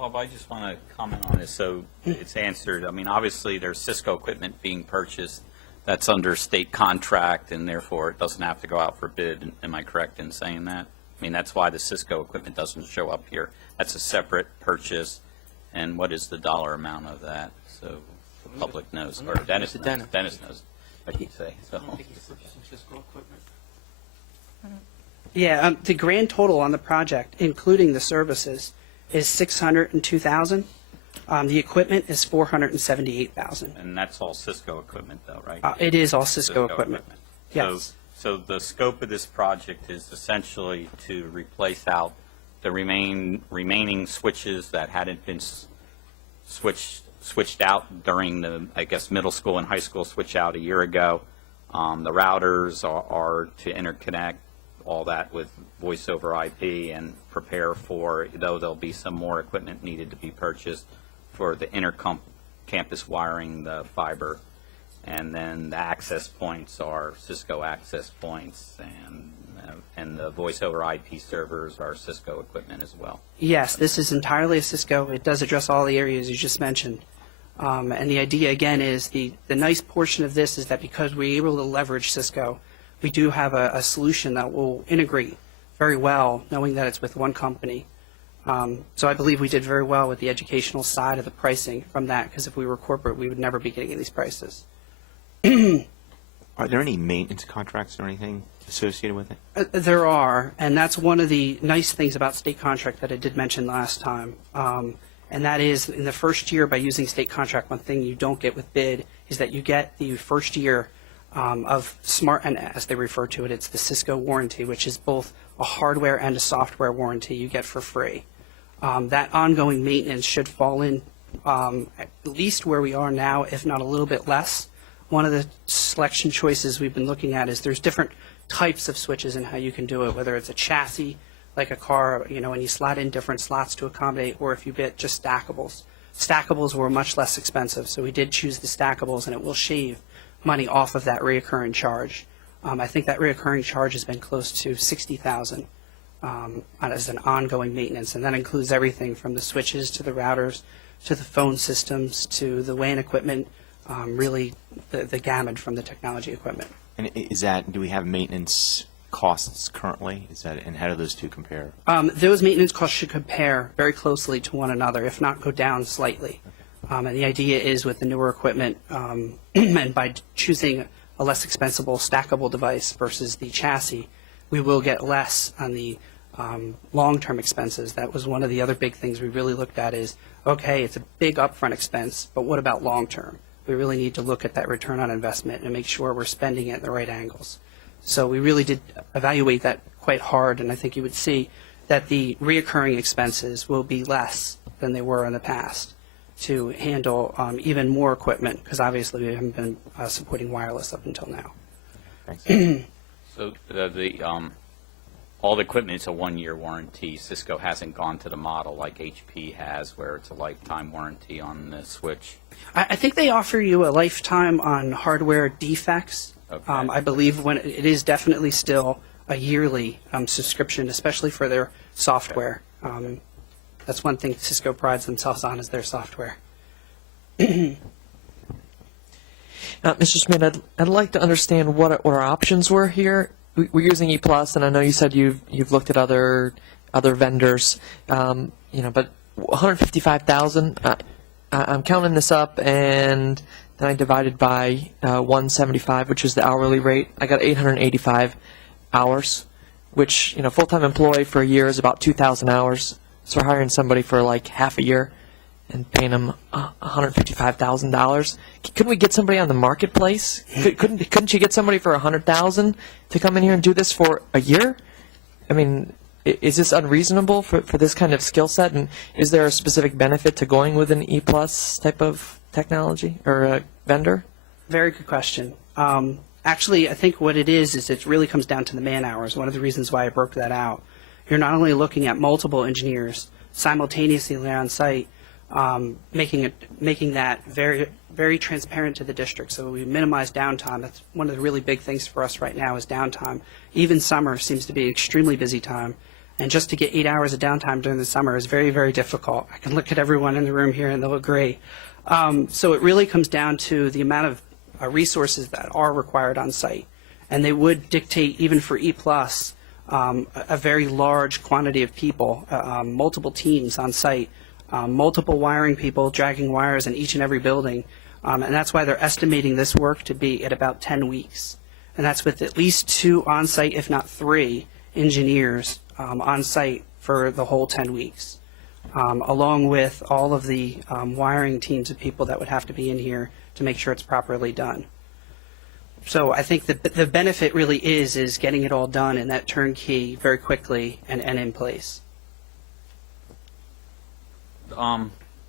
Bob, I just want to comment on this, so it's answered. I mean, obviously, there's Cisco equipment being purchased that's under state contract, and therefore it doesn't have to go out for bid. Am I correct in saying that? I mean, that's why the Cisco equipment doesn't show up here. That's a separate purchase, and what is the dollar amount of that? So the public knows, or Dennis knows, I should say. So. Yeah, the grand total on the project, including the services, is $602,000. The equipment is $478,000. And that's all Cisco equipment, though, right? It is all Cisco equipment. Yes. So the scope of this project is essentially to replace out the remaining switches that hadn't been switched out during the, I guess, middle school and high school switch out a year ago. The routers are to interconnect all that with voice over IP and prepare for, though there'll be some more equipment needed to be purchased for the campus wiring, the fiber, and then the access points are Cisco access points, and the voice over IP servers are Cisco equipment as well. Yes, this is entirely a Cisco. It does address all the areas you just mentioned. And the idea, again, is the nice portion of this is that because we're able to leverage Cisco, we do have a solution that will integrate very well, knowing that it's with one company. So I believe we did very well with the educational side of the pricing from that, because if we were corporate, we would never be getting these prices. Are there any maintenance contracts or anything associated with it? There are, and that's one of the nice things about state contract that I did mention last time. And that is, in the first year, by using state contract, one thing you don't get with bid is that you get the first year of smart, and as they refer to it, it's the Cisco warranty, which is both a hardware and a software warranty you get for free. That ongoing maintenance should fall in at least where we are now, if not a little bit less. One of the selection choices we've been looking at is there's different types of switches and how you can do it, whether it's a chassis, like a car, and you slot in different slots to accommodate, or if you get just stackables. Stackables were much less expensive, so we did choose the stackables, and it will shave money off of that reoccurring charge. I think that reoccurring charge has been close to $60,000 as an ongoing maintenance, and that includes everything from the switches to the routers to the phone systems to the WAN equipment, really the gamut from the technology equipment. And do we have maintenance costs currently? And how do those two compare? Those maintenance costs should compare very closely to one another, if not go down slightly. And the idea is with the newer equipment, and by choosing a less expensive stackable device versus the chassis, we will get less on the long-term expenses. That was one of the other big things we really looked at is, okay, it's a big upfront expense, but what about long-term? We really need to look at that return on investment and make sure we're spending it at the right angles. So we really did evaluate that quite hard, and I think you would see that the reoccurring expenses will be less than they were in the past to handle even more equipment, because obviously we haven't been supporting wireless up until now. Thanks. So all the equipment is a one-year warranty. Cisco hasn't gone to the model like HP has, where it's a lifetime warranty on the switch. I think they offer you a lifetime on hardware defects. Okay. I believe when it is definitely still a yearly subscription, especially for their software. That's one thing Cisco prides themselves on, is their software. Mr. Schmidt, I'd like to understand what our options were here. We're using E+, and I know you said you've looked at other vendors, but 155,000. I'm counting this up, and then I divided by 175, which is the hourly rate. I got 885 hours, which full-time employee for a year is about 2,000 hours. So we're hiring somebody for like half a year and paying them $155,000. Couldn't we get somebody on the marketplace? Couldn't you get somebody for $100,000 to come in here and do this for a year? I mean, is this unreasonable for this kind of skill set? And is there a specific benefit to going with an E+ type of technology or a vendor? Very good question. Actually, I think what it is it really comes down to the man hours. One of the reasons why I broke that out. You're not only looking at multiple engineers simultaneously on site, making that very, very transparent to the district. So we minimize downtime. That's one of the really big things for us right now is downtime. Even summer seems to be an extremely busy time, And just to get 8 hours of downtime during the summer is very, very difficult. I can look at everyone in the room here and they'll agree. So it really comes down to the amount of resources that are required on site. And they would dictate, even for E+, a very large quantity of people, multiple teams on site, multiple wiring people dragging wires in each and every building. And that's why they're estimating this work to be at about 10 weeks. And that's with at least 2 on-site, if not 3, engineers on-site for the whole 10 weeks, along with all of the wiring teams of people that would have to be in here to make sure it's properly done. So I think the benefit really is getting it all done in that turnkey very quickly and in place.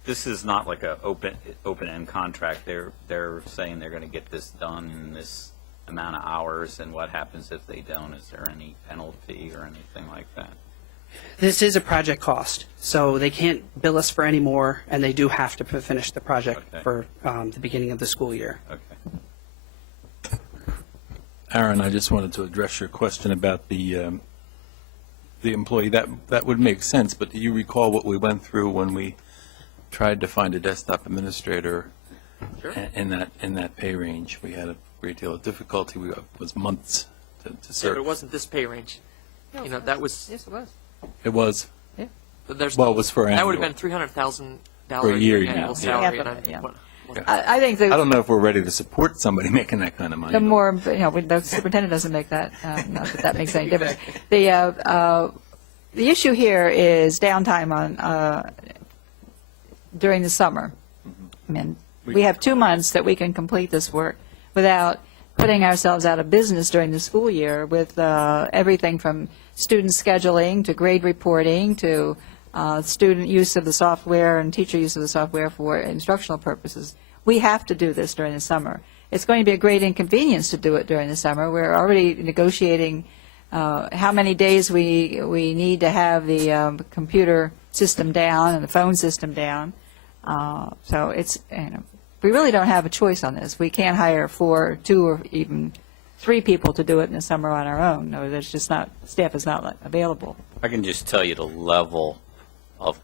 This is not like a open-end contract. They're saying they're going to get this done in this amount of hours, and what happens if they don't? Is there any penalty or anything like that? This is a project cost, so they can't bill us for any more, and they do have to finish the project for the beginning of the school year. Okay. Aaron, I just wanted to address your question about the employee. That would make sense, but do you recall what we went through when we tried to find a desktop administrator in that pay range? We had a great deal of difficulty. It was months to Yeah, serve. but it wasn't this pay range. You know, that was. Yes, it was. It was. Yeah. But there's Well, it was for that would have annual. been $300,000 For a year, annual yeah. salary. Yeah, and yeah. what- I think I don't know if we're ready to support somebody making that kind of money. the more, the superintendent doesn't make that, not that that makes any difference. The issue here is downtime on, during the summer. I mean, we have 2 months that we can complete this work without putting ourselves out of business during the school year with everything from student scheduling to grade reporting to student use of the software and teacher use of the software for instructional purposes. We have to do this during the summer. It's going to be a great inconvenience to do it during the summer. We're already negotiating how many days we need to have the computer system down and the phone system down. So it's, we really don't have a choice on this. We can't hire 4, 2, or even 3 people to do it in the summer on our own. No, there's just not, staff is not available. I can just tell you the level of